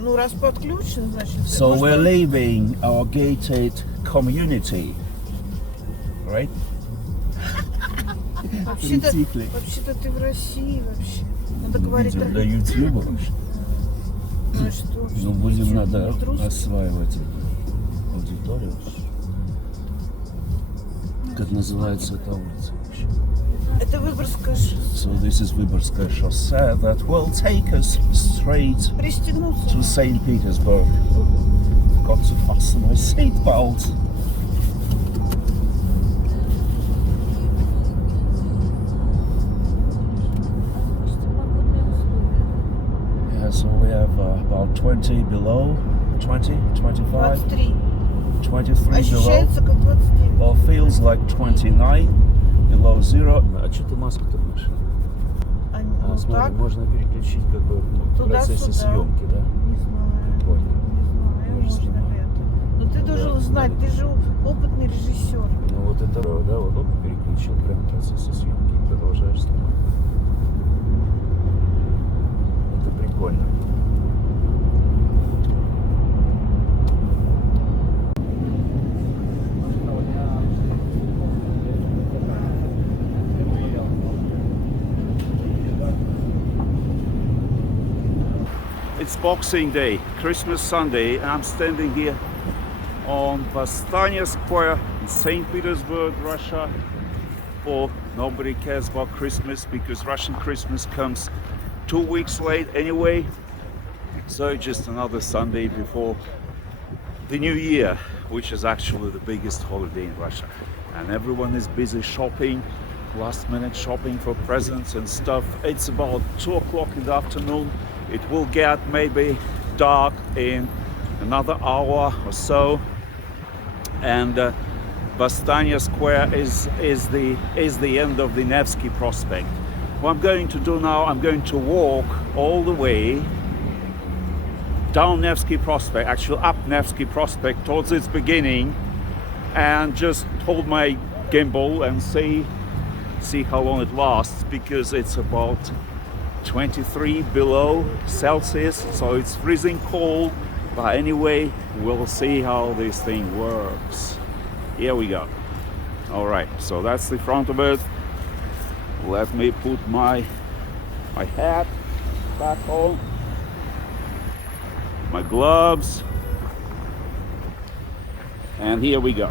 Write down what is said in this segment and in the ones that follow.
Ну, раз подключен, значит... So we're leaving our gated community, right? Вообще-то ты в России вообще. Надо говорить... Видео для YouTube вообще. Ну и что? Ну, будем надо осваивать аудиторию. Как называется эта улица вообще? Это Выборгское шоссе. So this is Vyborgskaya Chaussee that will take us straight to St. Petersburg. Got to fasten my seatbelt. Yeah, so we have about 20 below, 20, 25, 23 Ощущается как 29. Well, feels like 29 below zero. А что ты маску-то будешь? Смотри, можно переключить как бы в процессе съемки, да? Не знаю. Прикольно. Не знаю, можно это. Но ты должен знать, ты же опытный режиссер. Ну вот это, да, вот он переключил прямо в процессе съемки и продолжаешь снимать. Это прикольно. It's Boxing Day, Christmas Sunday, and I'm standing here on Vosstaniya Sq in St. Petersburg, Russia. Or nobody cares about Christmas because Russian Christmas comes 2 weeks late anyway. So just another Sunday before the New Year, which is actually the biggest holiday in Russia. And everyone is busy shopping, last minute shopping for presents and stuff. It's about 2 o'clock in the afternoon. It will get maybe dark in another hour or so, and Vosstaniya Sq is the end of the Nevsky Prospect. What I'm going to do now, I'm going to walk all the way down Nevsky Prospect, actually up Nevsky Prospect towards its beginning, and just hold my gimbal and see how long it lasts, because it's about 23 below Celsius, so it's freezing cold, but anyway, we'll see how this thing works. Here we go. All right, so that's the front of it. Let me put my hat back on, my gloves, and here we go.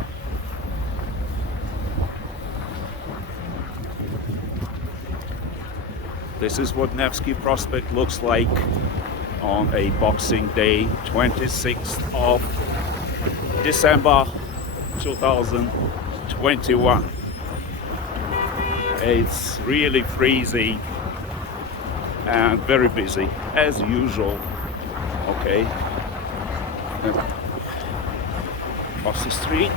This is what Nevsky Prospect looks like on a Boxing Day, 26th of December 2021. It's really freezing and very busy as usual. Okay, across the street.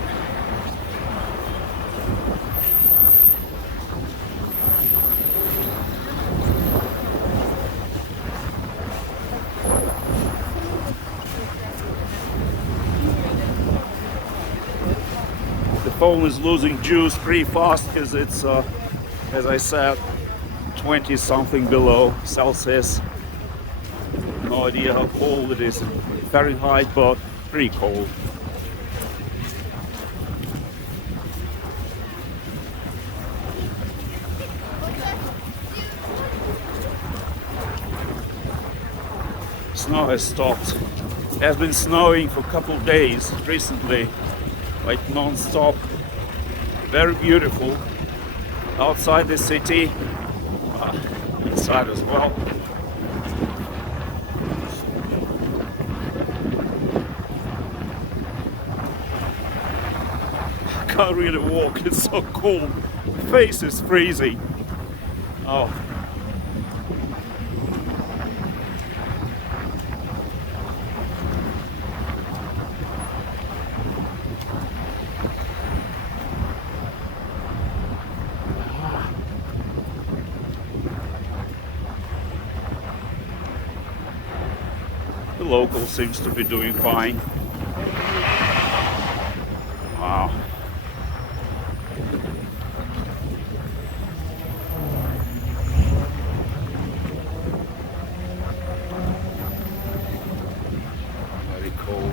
The phone is losing juice pretty fast because it's, as I said, 20 something below Celsius. No idea how cold it is in Fahrenheit, but pretty cold. Snow has stopped. It has been snowing for a couple of days recently, like non-stop. Very beautiful outside the city, inside as well. I can't really walk, it's so cold. My face is freezing. Oh. The local seems to be doing fine. Wow. cold.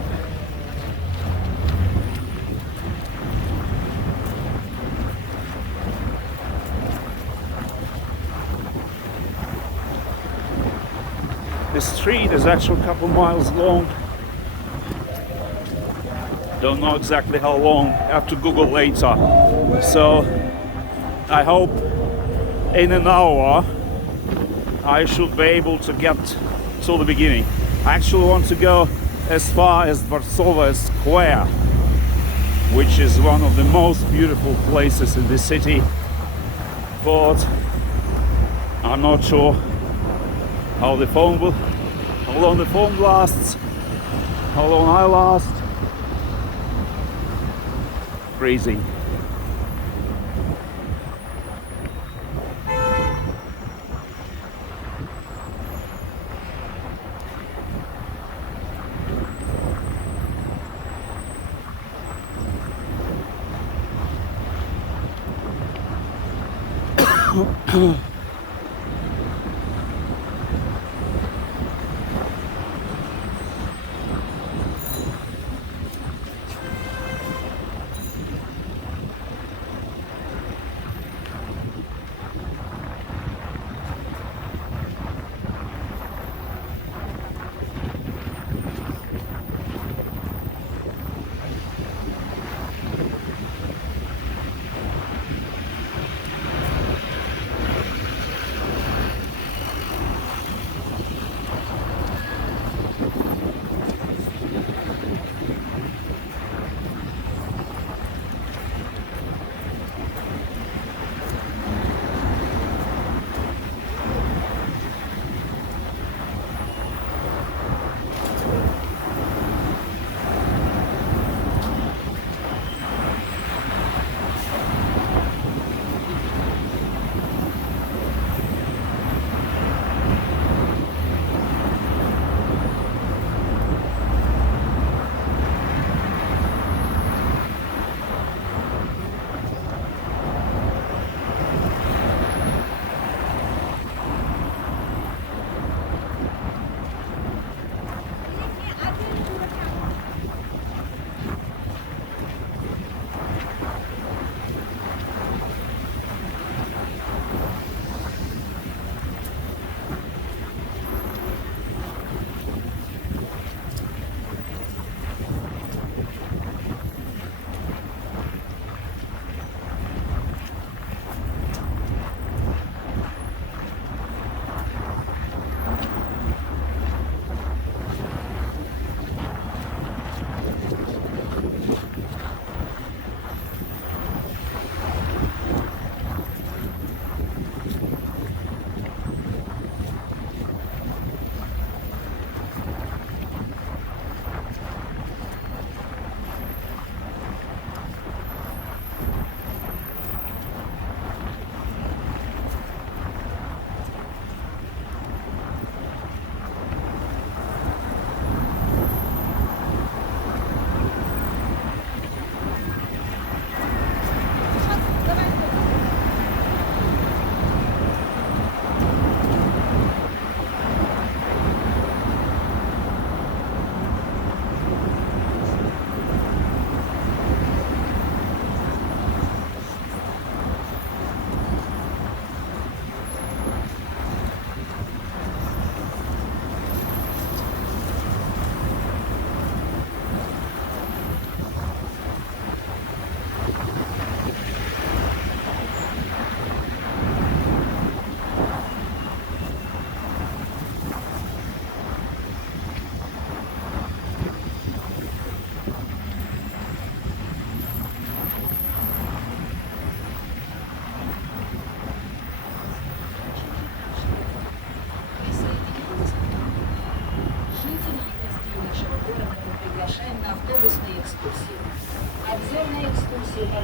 The street is actually a couple miles long. Don't know exactly how long. I have to Google later. So I hope in an hour I should be able to get to the beginning. I actually want to go as far as Vosstaniya Square, which is one of the most beautiful places in the city, but I'm not sure how long the phone lasts, how long I last. Freezing.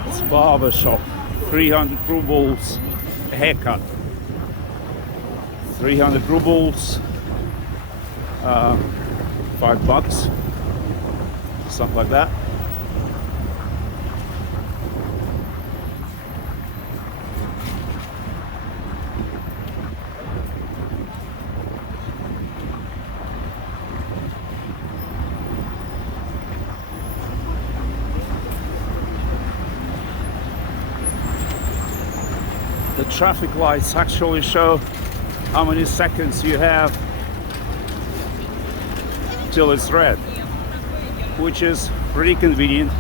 It's barber shop. 300 rubles a haircut. 300 rubles, $5, something like that. traffic lights actually show how many seconds you have till it's red, which is pretty convenient,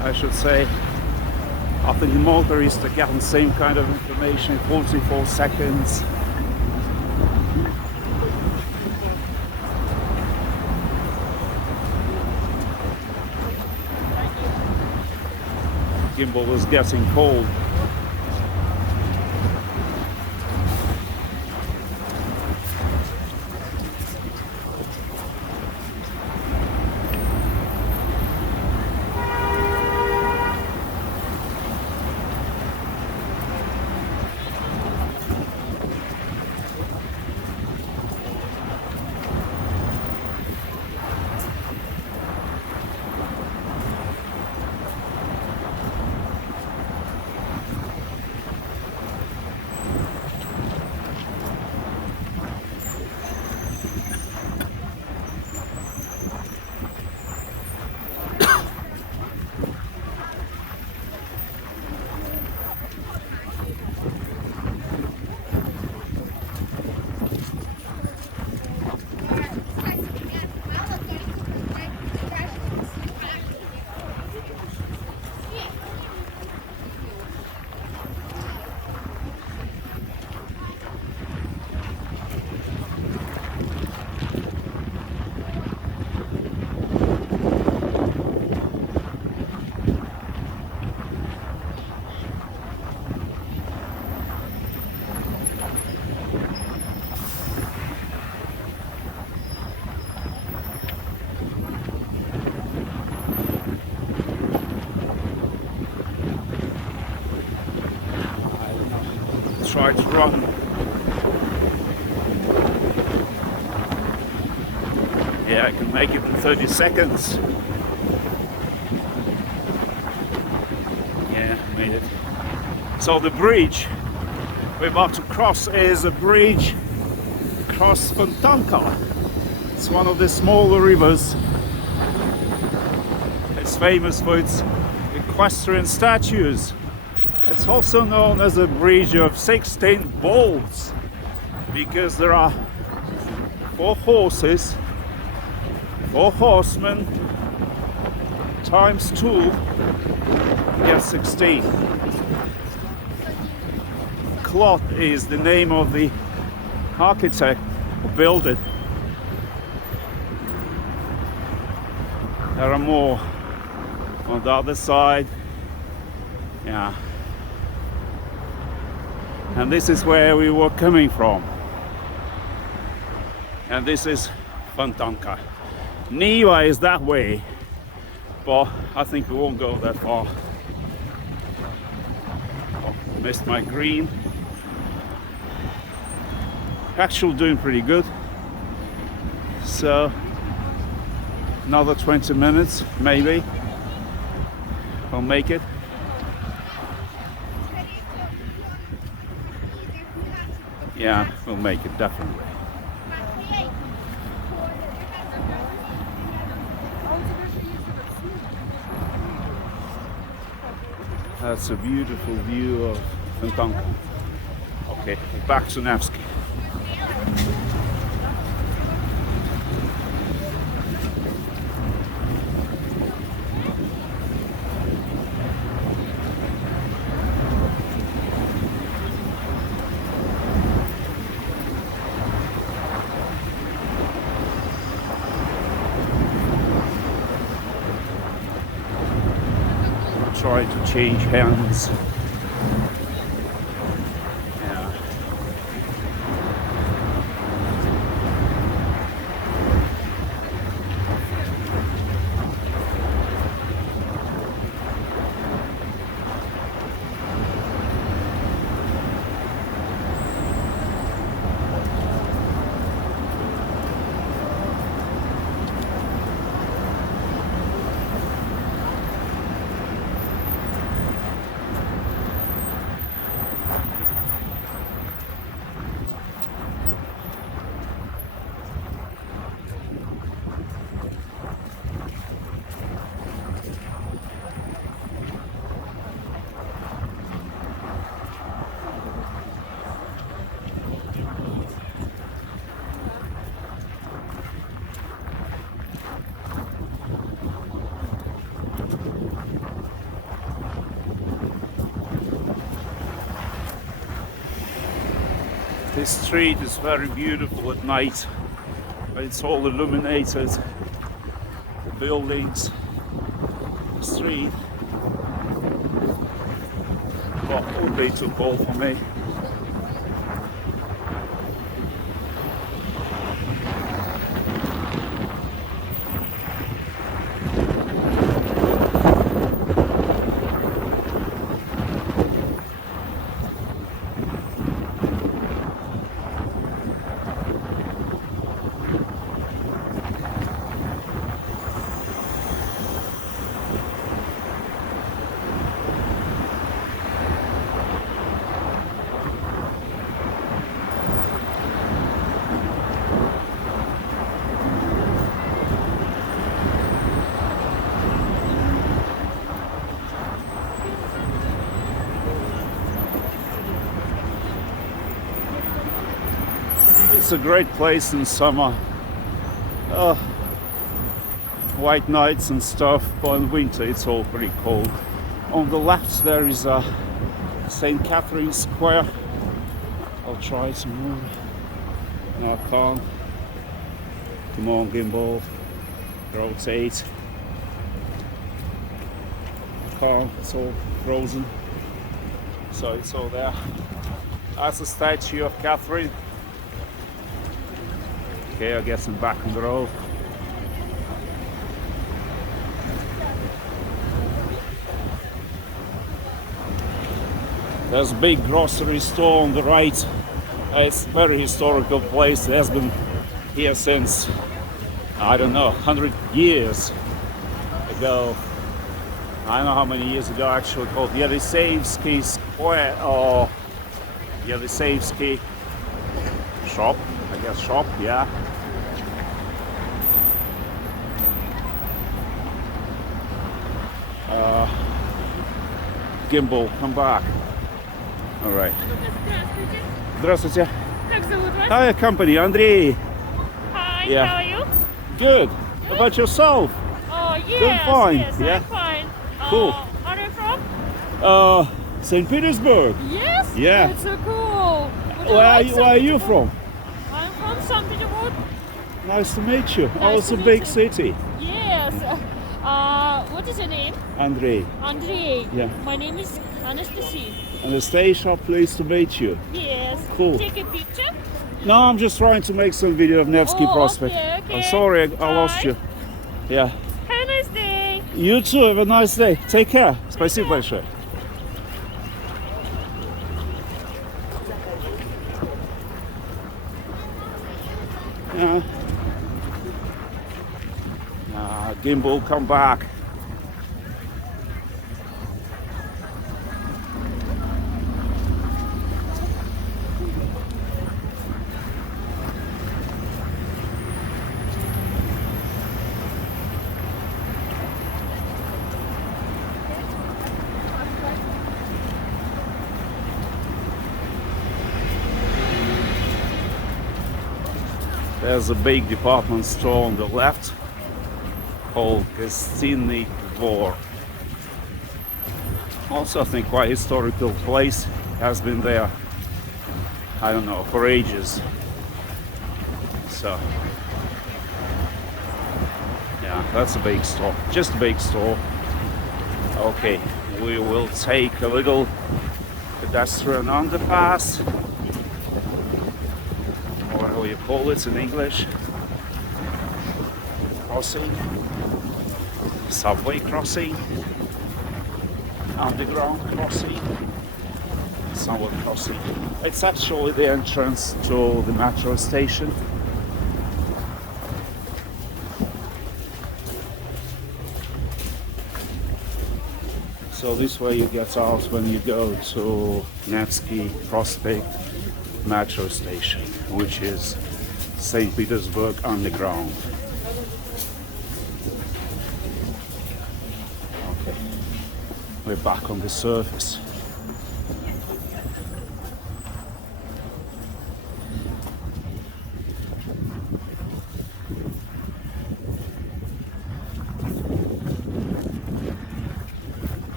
I should say. I think the motorists are getting the same kind of information, 44 seconds. Gimbal is getting cold. Try to run. Yeah, I can make it in 30 seconds. Yeah, made it. So the bridge we're about to cross is a bridge across Fontanka. It's one of the smaller rivers. It's famous for its equestrian statues. It's also known as a bridge of 16 bolts because there are 4 horses, 4 horsemen, times 2, yeah, 16. Cloth is the name of the architect who built it. There are more on the other side. Yeah. And this is where we were coming from. And this is Fontanka. Niva is that way, but I think we won't go that far. Oh, missed my green. Actually doing pretty good. So another 20 minutes, maybe. I'll make it. Yeah, we'll make it, definitely. That's a beautiful view of Fontanka. Okay, back to Nevsky. Try to change hands. Yeah. This street is very beautiful at night. It's all illuminated. The buildings, the street. Well, it would be too cold for me. It's a great place in summer. White nights and stuff, but in winter it's all pretty cold. On the left there is a St. Catherine's Square. I'll try to move. No, I can't. Come on, gimbal. Rotate. I can't, it's all frozen. So it's all there. That's a statue of Catherine. Okay, I guess I'm back on the road. There's a big grocery store on the right. It's a very historical place. It has been here since, I don't know, 100 years ago. I don't know how many years ago actually, called Yeliseyevsky Square or Yeliseyevsky shop, I guess shop, yeah. Gimbal, come back. All right. Здравствуйте. Как зовут вас? Hi, company, Andrei. Hi, Yeah. how are you? Good. How about yourself? Oh, yes, fine, yes, yeah. I'm fine. Cool. Are you from? St. Petersburg. Yes? Yeah. It's so cool. Would you Where like are you something? from? I'm from St. Petersburg. Nice to meet you. Nice It's to a meet big you. city. Yes. What is your name? Andrei. Andrei. Yeah. My name is Anastasia. Anastasia, pleased to meet you. Yes. Cool. Take a picture. No, I'm just trying to make some video of Nevsky Oh, Prospect. okay, okay. I'm sorry, I lost Bye. you. Yeah. Have a nice day. You too, have a nice day. Take care. Спасибо большое. Gimbal, come back. There's a big department store on the left called Gostinny Dvor. Also, I think quite historical place. Has been there, I don't know, for ages. So, yeah, that's a big store. Just a big store. Okay, we will take a little pedestrian underpass. What you call it in English? Crossing, subway crossing, underground crossing, subway crossing. It's actually the entrance to the metro station. So this way you get out when you go to Nevsky Prospect metro station, which is St. Petersburg Underground. Okay, we're back on the surface.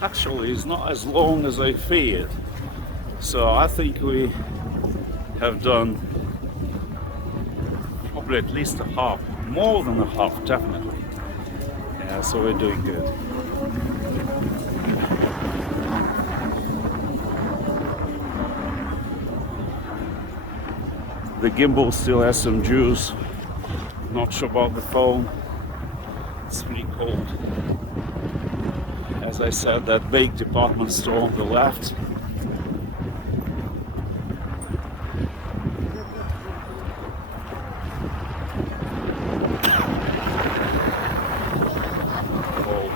Actually, it's not as long as I feared, so I think we have done probably at least a half, more than a half, definitely. Yeah, so we're doing good. The gimbal still has some juice. Not sure about the phone. It's pretty cold. As I said, that big department store on the left. Cold.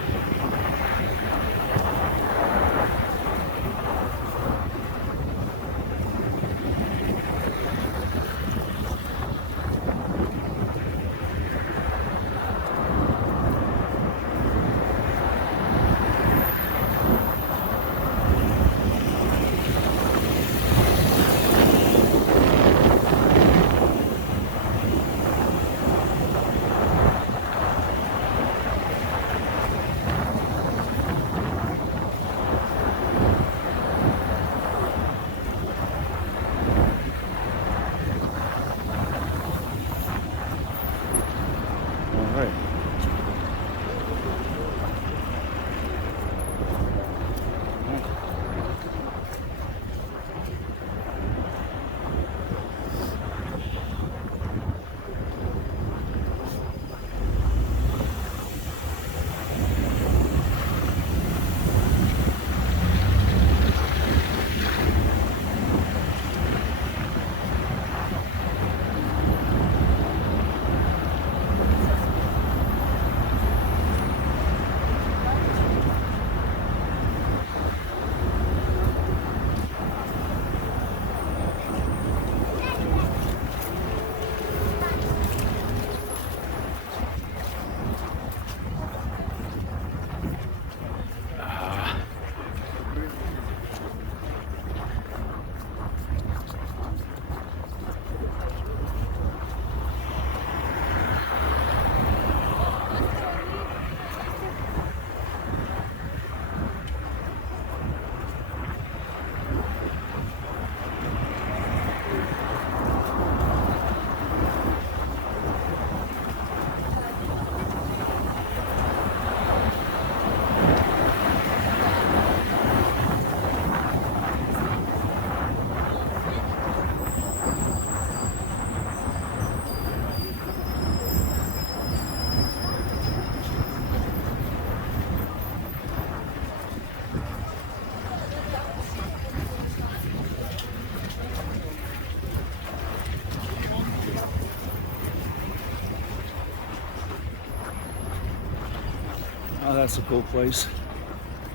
Oh, that's a cool place.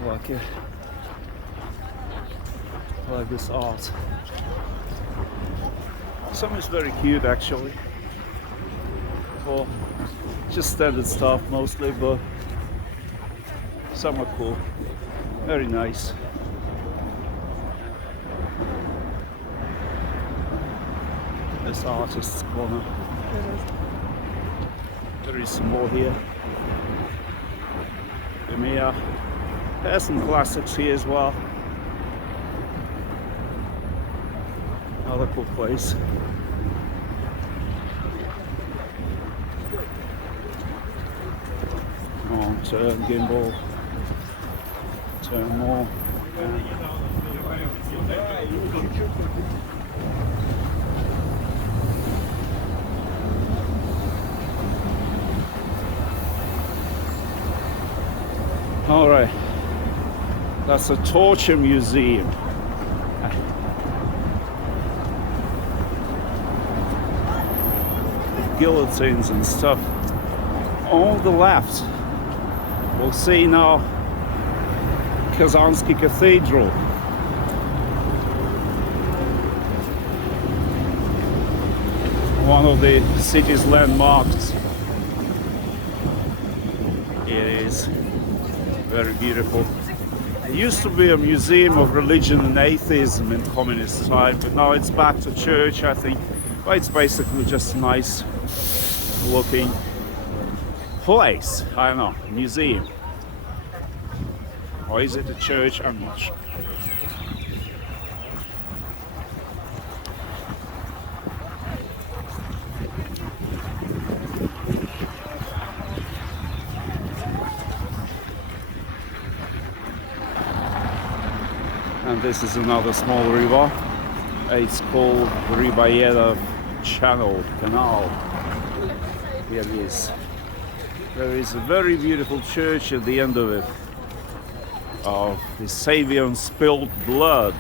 I like it. I like this art. Some is very cute actually. Well, just standard stuff mostly, but some are cool. Very nice. This artist's corner. There is some more here. Zimnyaya. There's some classics here as well. Another cool place. Come on, turn gimbal. Turn more. All right, that's a torture museum. Guillotines and stuff on the left. We'll see now Kazanski Cathedral. One of the city's landmarks. It is very beautiful. It used to be a museum of religion and atheism in communist time, but now it's back to church, I think. Well, it's basically just a nice looking place. I don't know, museum. Or is it a church? I'm not sure. And this is another small river. It's called Ribayeda Canal. Here it is. There is a very beautiful church at the end of it, of the Savior spilled blood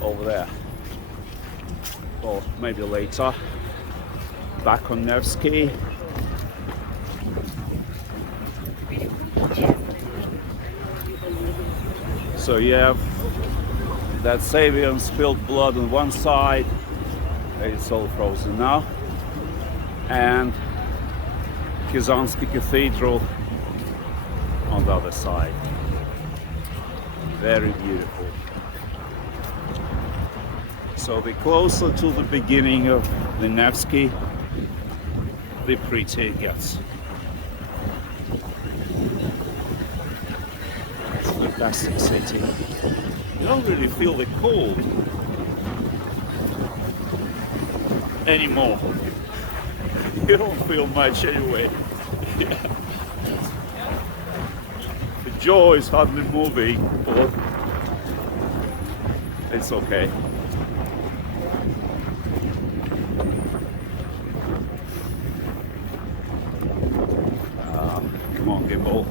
over there. Or maybe later. Back on Nevsky. So you have that Savior spilled blood on one side, it's all frozen now, and Kazanski Cathedral on the other side. Very beautiful. So the closer to the beginning of the Nevsky, the prettier it gets. It's a fantastic city. You don't really feel the cold anymore. You don't feel much anyway. Yeah. The jaw is hardly moving, but it's okay. Come on, Gimbal.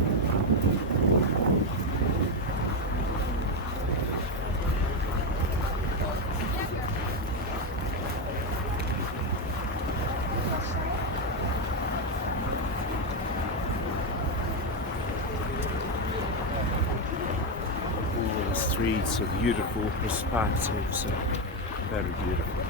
Streets are beautiful perspectives, very beautiful.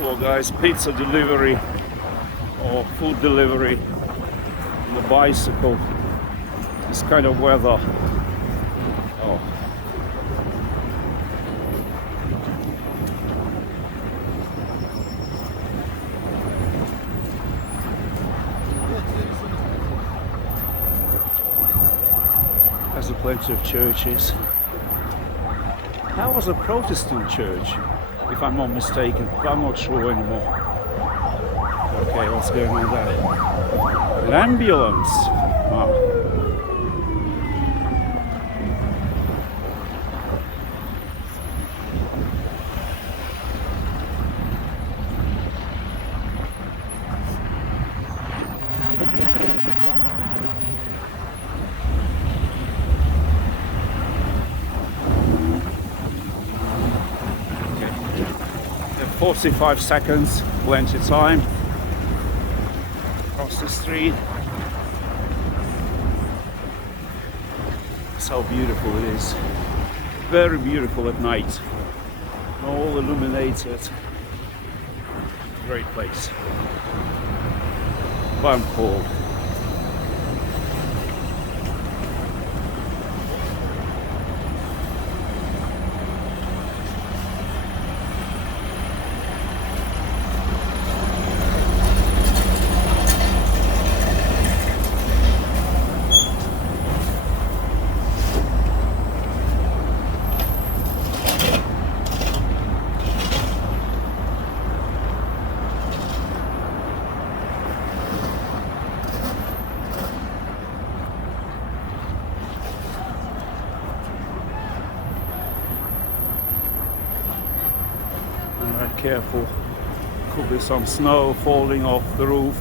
Well guys, pizza delivery or food delivery on the bicycle, this kind of weather. Oh. There's plenty of churches. That was a Protestant church, if I'm not mistaken, but I'm not sure anymore. Okay, what's going on there? An ambulance. Wow. Okay. 45 seconds, plenty of time. Across the street. That's how beautiful it is. Very beautiful at night. All illuminated. Great place. But I'm cold. Careful, could be some snow falling off the roof.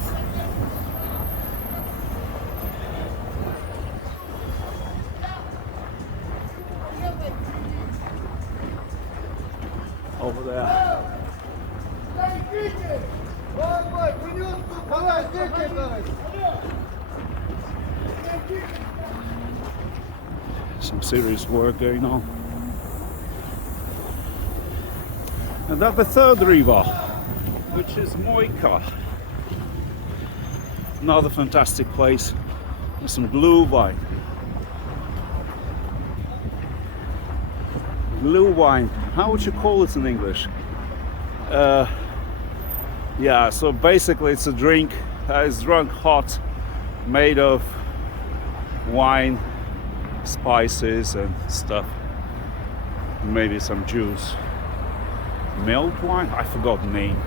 Over there. Some serious work going on. And that's the third river, which is Moika. Another fantastic place with some blue wine. Blue wine, how would you call it in English? Yeah, so basically it's a drink is drunk hot, made of wine, spices and stuff. Maybe some juice. Milk wine? I forgot the name.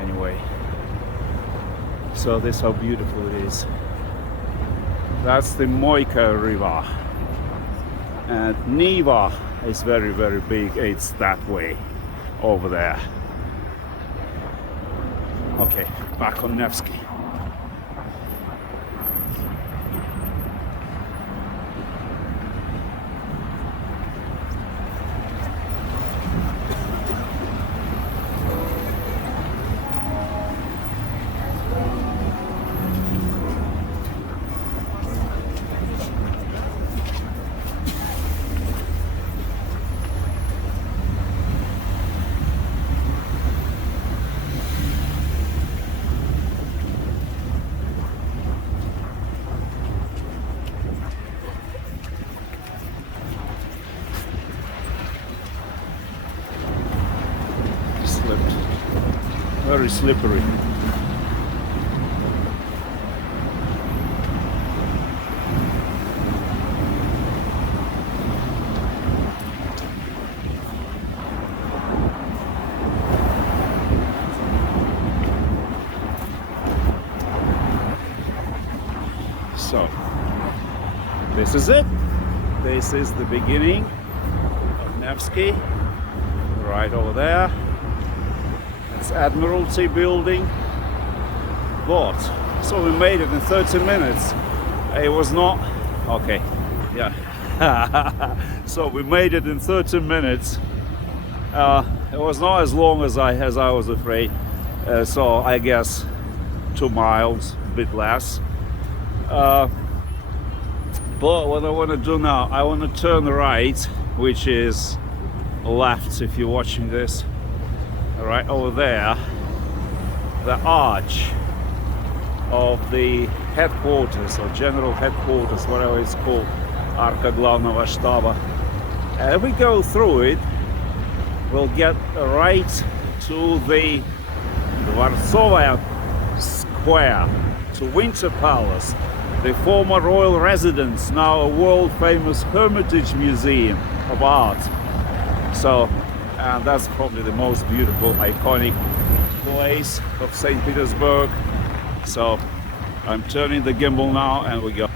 Anyway. So this is how beautiful it is. That's the Moika River. And Neva is very, very big. It's that way, over there. Okay, back on Nevsky. Very slippery. So, this is it. This is the beginning of Nevsky, right over there. Admiralty building. But so we made it in 30 minutes. It was not okay. Yeah. So we made it in 30 minutes. It was not as long as I was afraid. So I guess 2 miles, a bit less. But what I want to do now, I want to turn right, which is left if you're watching this. Right over there, the arch of the headquarters or general headquarters, whatever it's called, Arka Glavного Штаба. And if we go through it, we'll get right to the Vosstaniya Square, to Winter Palace, the former royal residence, now a world-famous Hermitage Museum of art. So. And that's probably the most beautiful, iconic place of St. Petersburg. So I'm turning the gimbal now and we go.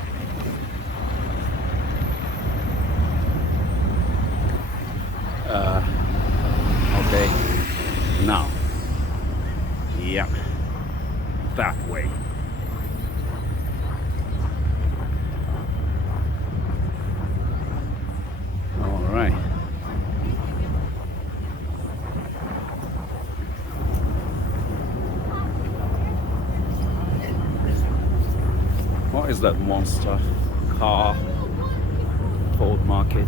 Okay, now, yeah, that way. All right. What is that monster car? Ford Market.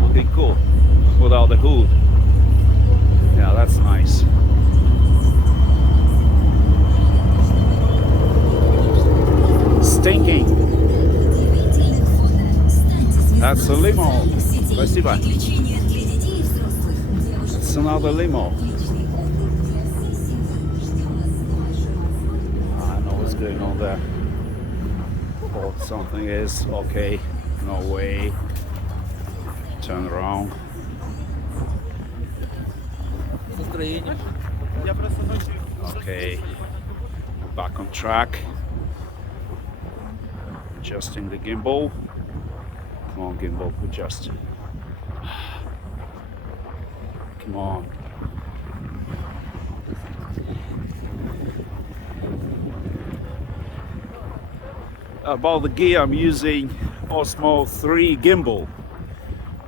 Looking cool without the hood. Yeah, that's nice. Stinking. That's a limo. Спасибо. It's another limo. Going on there. Or something is okay. No way. Turn around. Okay. Back on track. Adjusting the gimbal. Come on, gimbal, adjust. Come on. About the gear, I'm using Osmo 3 gimbal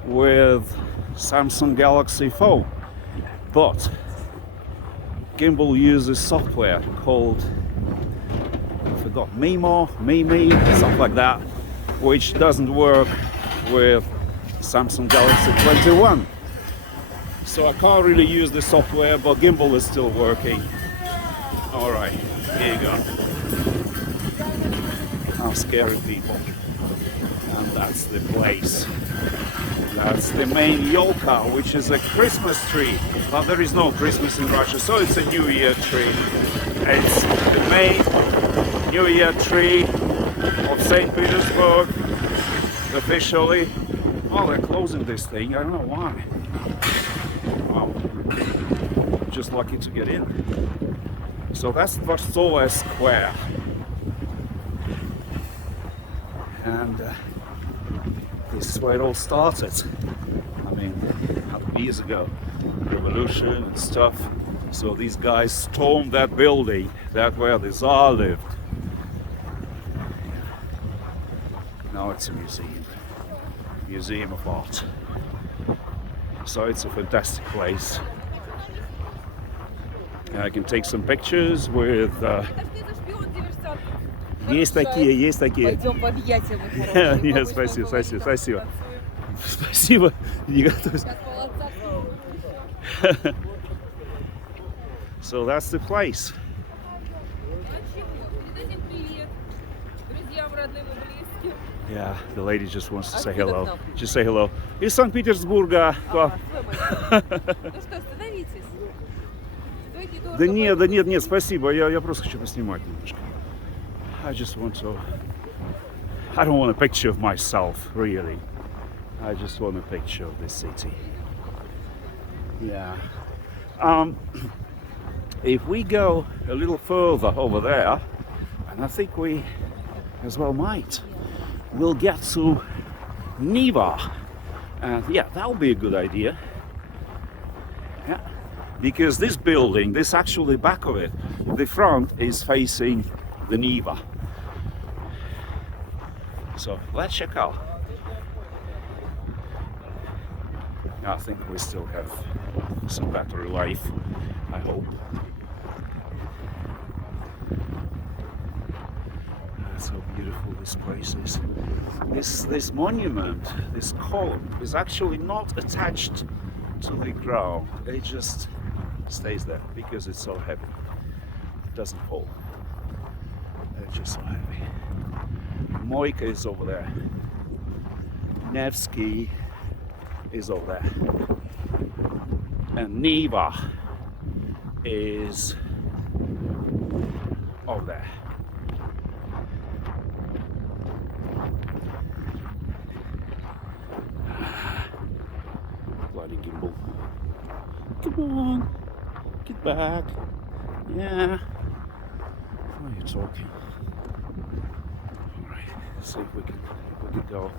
with Samsung Galaxy phone, but gimbal uses software called, I forgot, Mimo, something like that, which doesn't work with Samsung Galaxy 21. So I can't really use the software, but gimbal is still working. All right, here you go. Scary people. And that's the place. That's the main yolka, which is a Christmas tree. But there is no Christmas in Russia, so it's a New Year tree. It's the main New Year tree of St. Petersburg, officially. Oh, they're closing this thing. I don't know why. Wow. Just lucky to get in. So that's Vosstaniya Square. And this is where it all started. I mean, 100 years ago, revolution and stuff. So these guys stormed that building, that where the Tsar lived. Now it's a museum of art. So it's a fantastic place. I can take some pictures with. Есть такие. Пойдем в объятия, вы хорошие. Нет, спасибо. Спасибо. Не готовься. So that's the place. Yeah, the lady just wants to say hello. Just say hello. Из Санкт-Петербурга. Ну что, остановитесь. Да нет, спасибо. Я просто хочу поснимать немножко. I don't want a picture of myself, really. I just want a picture of the city. Yeah. If we go a little further over there, and I think we as well might, we'll get to Neva. And yeah, that would be a good idea. Yeah. Because this building, this actually back of it, the front is facing the Neva. So let's check out. I think we still have some battery life, I hope. That's how beautiful this place is. This monument, this column, is actually not attached to the ground. It just stays there because it's so heavy. It doesn't fall. It's just so heavy. Moika is over there. Nevsky is over there. And Neva is over there. Bloody gimbal. Come on. Get back. Yeah. Why are you talking? Alright, see if we can go.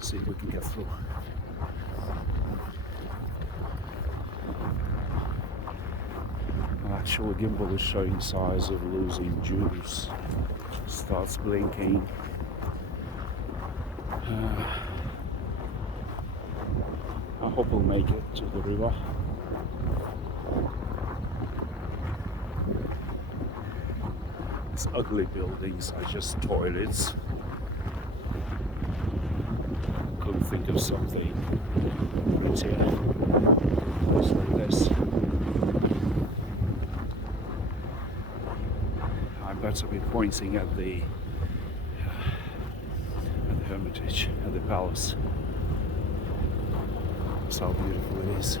See if we can get through. Actually, gimbal is showing signs of losing juice. Starts blinking. I hope we'll make it to the river. These ugly buildings are just toilets. Couldn't think of something prettier. Just like this. I better be pointing at the Hermitage, at the palace. That's how beautiful it is.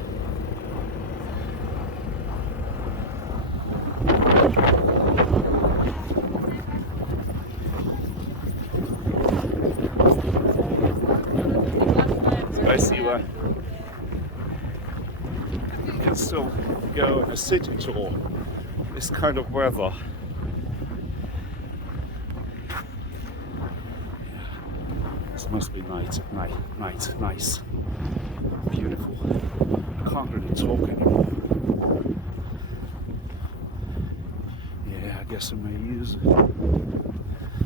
Спасибо. You can still go on a city tour. This kind of weather. This must be nice, beautiful. I can't really talk anymore. Yeah, I guess I may use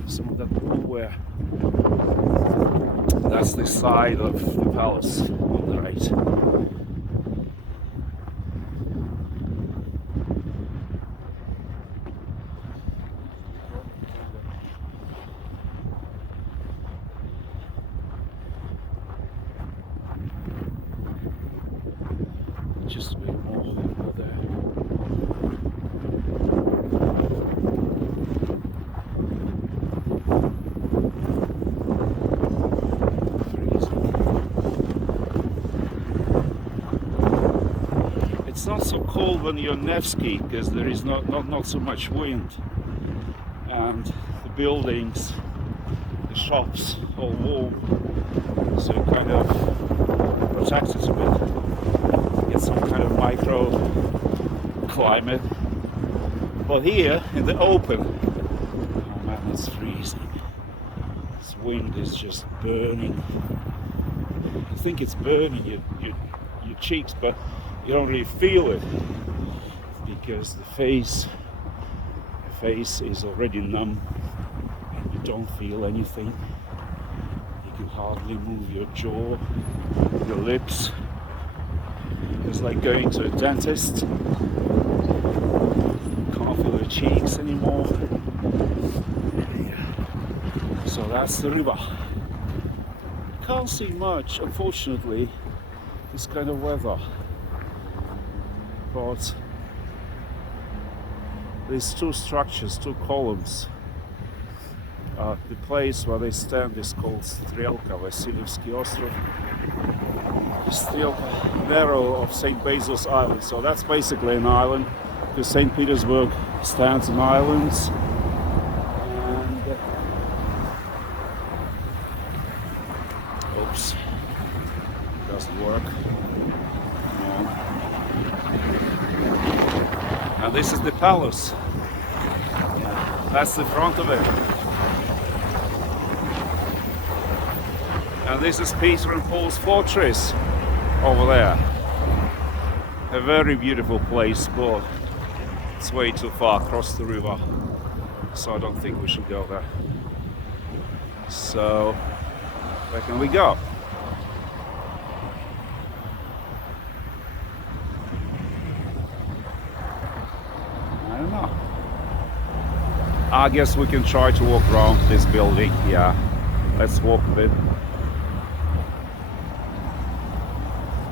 some of that woolware. That's the side of the palace on the right. Just a bit more there. It's not so cold when you're Nevsky because there is not so much wind, and the buildings, the shops, all warm, so it kind of protects it a bit. Get some kind of micro climate. But here in the open, oh man, it's freezing. This wind is just burning. I think it's burning your cheeks, but you don't really feel it because the face is already numb. You don't feel anything. You can hardly move your jaw, your lips. It's like going to a dentist. Can't feel your cheeks anymore. So that's the river. Can't see much, unfortunately, this kind of weather. But these two structures, two columns. The place where they stand is called Strelka, Vasilevsky Ostrov. Strelka, narrow of St. Basil's Island. So that's basically an island, because St. Petersburg stands on islands. And oops, doesn't work. And this is the palace. That's the front of it. And this is Peter and Paul's fortress over there. A very beautiful place, but it's way too far across the river, so I don't think we should go there. So, where can we go? I don't know. I guess we can try to walk around this building. Yeah, let's walk a bit.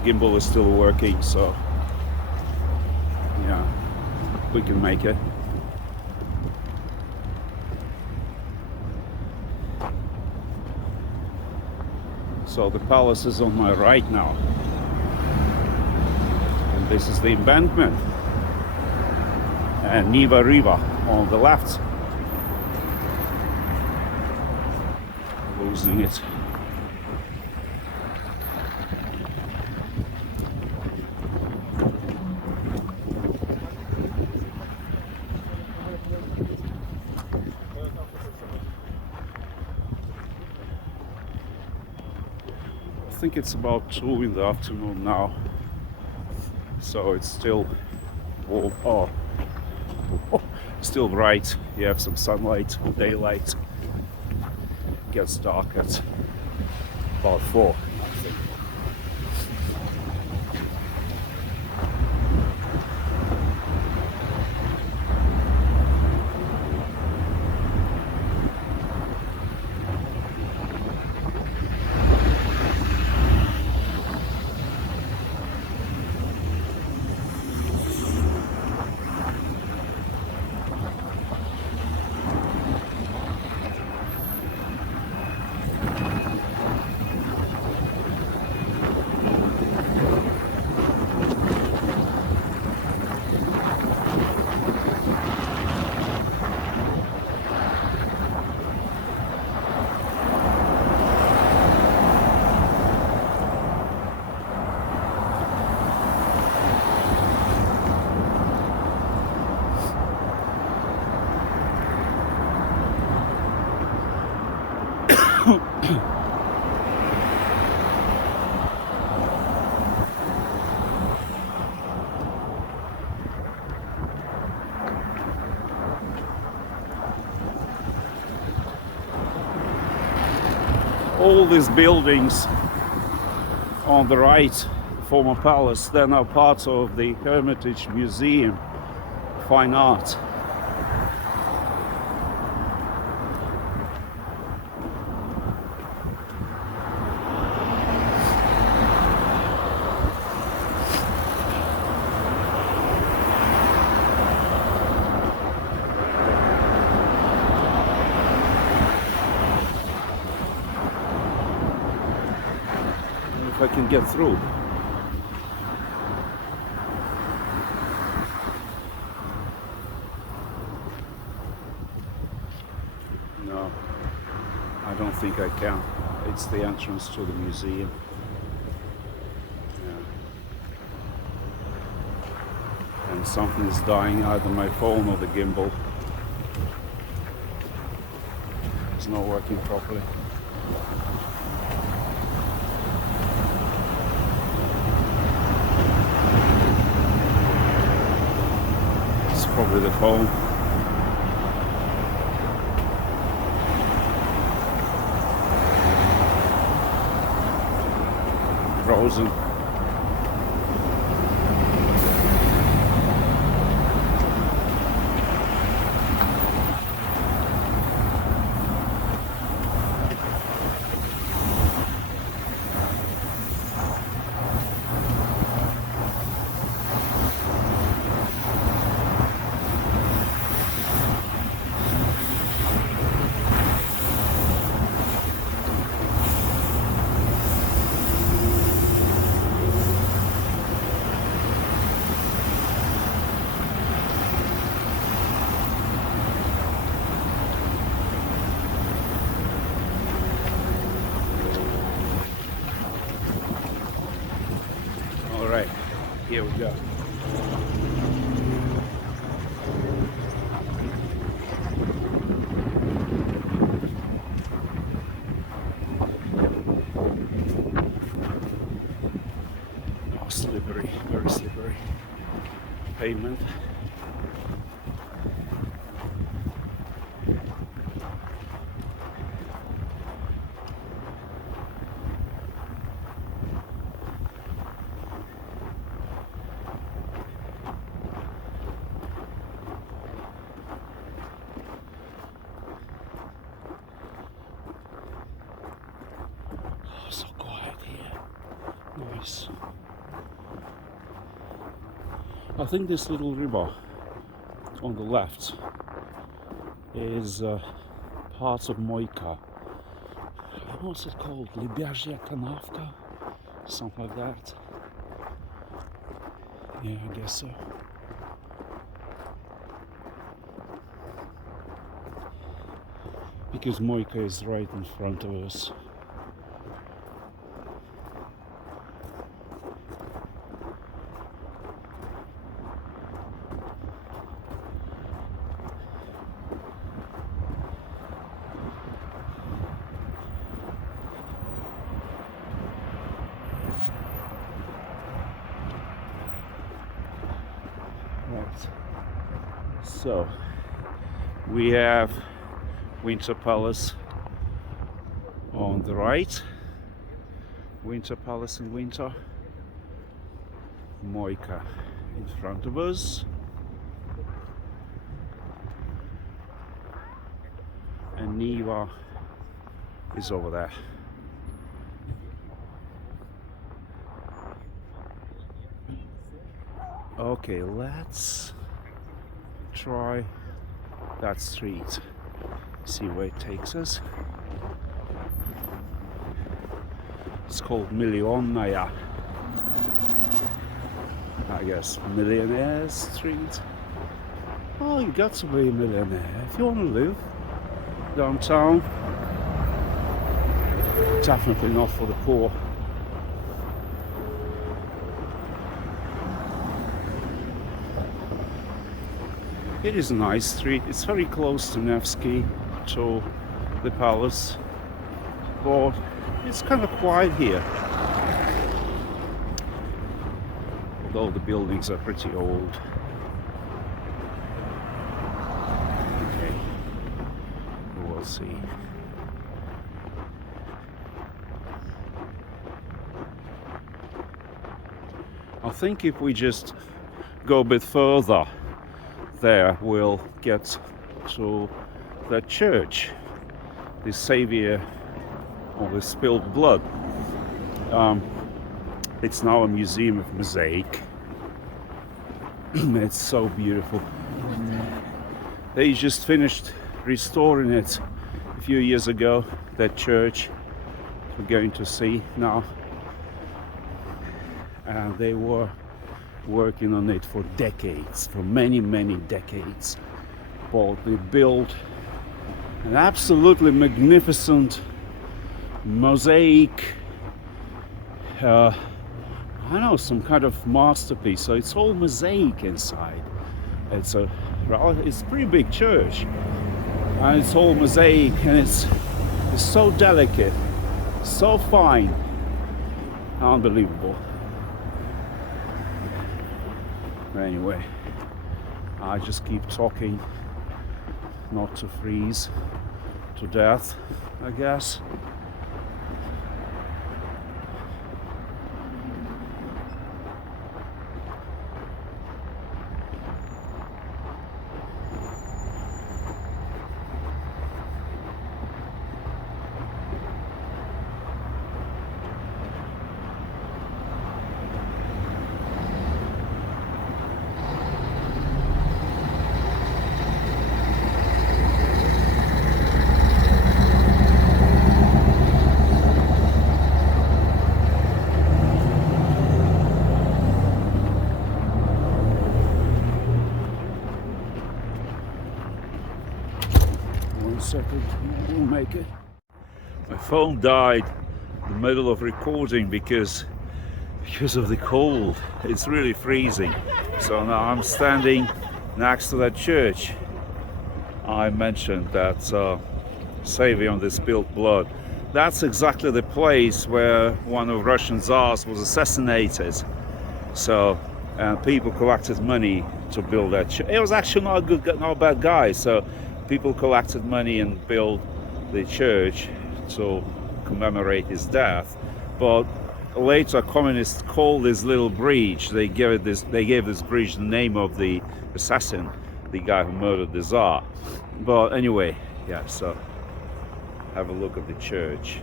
Gimbal is still working, so yeah, we can make it. So the palace is on my right now, and this is the Embankment, and Neva River on the left. Losing it. I think it's about 2 in the afternoon now, so it's still warm. Oh, still bright. You have some sunlight, daylight. It gets dark at about 4, I think. All these buildings on the right, former palace, they're now part of the Hermitage Museum, fine art. If I can get through. No, I don't think I can. It's the entrance to the museum. Yeah. And something is dying, either my phone or the gimbal. It's not working properly. It's probably the phone. Frozen. Alright, here we go. Oh, slippery, very slippery pavement. So quiet here. Nice. I think this little river on the left is part of Moika. What's it called? Kanavka? Something like that. Yeah, I guess so. Because Moika is right in front of us. Right. So we have Winter Palace on the right. Winter Palace in winter. Moika in front of us. And Niva is over there. Okay, let's try that street, see where it takes us. It's called Millionnaya. I guess Millionaire Street. Oh, you got to be a millionaire if you want to live downtown. Definitely not for the poor. It is a nice street. It's very close to Nevsky, to the palace, but it's kind of quiet here. Although the buildings are pretty old. Okay, we'll see. I think if we just go a bit further, there we'll get to the church, the Savior of the Spilled Blood. It's now a museum of Mosaic. It's so beautiful. They just finished restoring it a few years ago, that church we're going to see now. And they were working on it for decades, for many decades. But they built An absolutely magnificent mosaic, I don't know, some kind of masterpiece. So it's all mosaic inside. It's a pretty big church, and it's all mosaic, and it's so delicate, so fine, unbelievable. Anyway, I just keep talking, not to freeze to death, I guess. Second, we'll make it. My phone died in the middle of recording because of the cold. It's really freezing. So now I'm standing next to that church I mentioned, that Saviour on the Spilled Blood. That's exactly the place where one of Russian Tsars was assassinated. So people collected money to build that church. It was actually not a bad guy. So people collected money and built the church to commemorate his death. But later, communists called this little bridge. They gave this bridge the name of the assassin, the guy who murdered the Tsar. But anyway, yeah. So have a look at the church.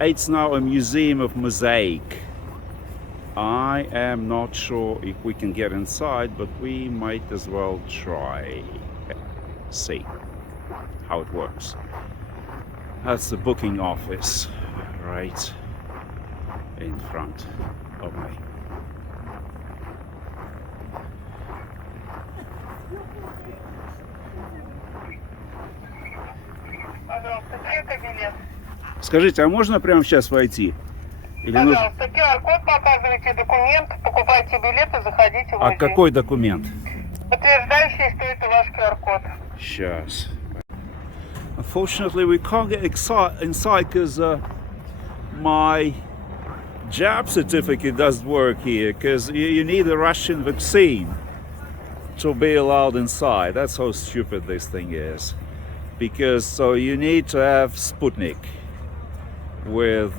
It's now a museum of mosaic. I am not sure if we can get inside, but we might as well try. See how it works. That's the booking office right in front of me. Скажите, а можно прямо сейчас войти? Или нужно... Пожалуйста, QR-код показывайте, документ, покупайте билеты, заходите в А музей. какой документ? Подтверждающий, что это ваш QR-код. Сейчас. Unfortunately, we can't get inside because my jab certificate doesn't work here, because you need a Russian vaccine to be allowed inside. That's how stupid this thing is. Because so you need to have Sputnik. With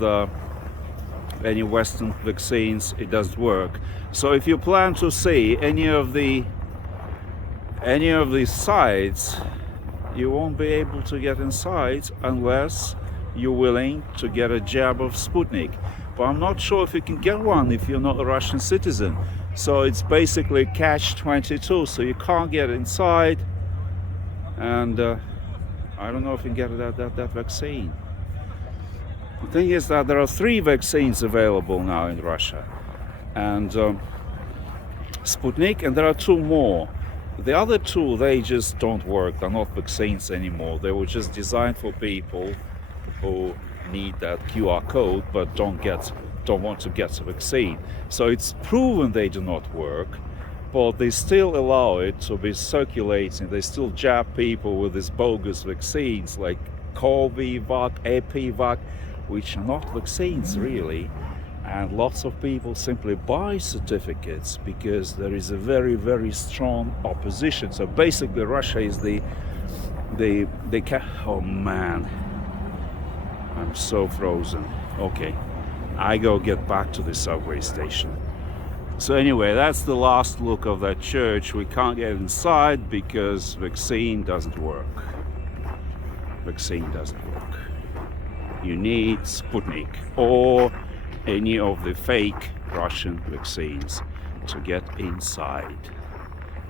any Western vaccines, it doesn't work. So if you plan to see any of these sites, you won't be able to get inside unless you're willing to get a jab of Sputnik. But I'm not sure if you can get one if you're not a Russian citizen. So it's basically catch-22. So you can't get inside, and I don't know if you can get that vaccine. The thing is that there are 3 vaccines available now in Russia, and Sputnik, and there are 2 more. The other 2, they just don't work. They're not vaccines anymore. They were just designed for people who need that QR code but don't want to get the vaccine. So it's proven they do not work, but they still allow it to be circulating. They still jab people with these bogus vaccines like Covivac, Epivac, which are not vaccines really. And lots of people simply buy certificates because there is a very, very strong opposition. So basically Russia is oh man, I'm so frozen. Okay, I go get back to the subway station. So anyway, that's the last look of that church. We can't get inside because vaccine doesn't work. Vaccine doesn't work. You need Sputnik or any of the fake Russian vaccines to get inside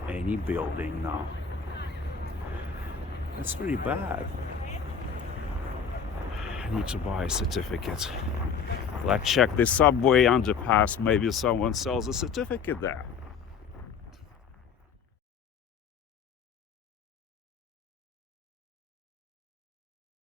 any building now. That's pretty bad. I need to buy a certificate. Let's check the subway underpass. Maybe someone sells a certificate there.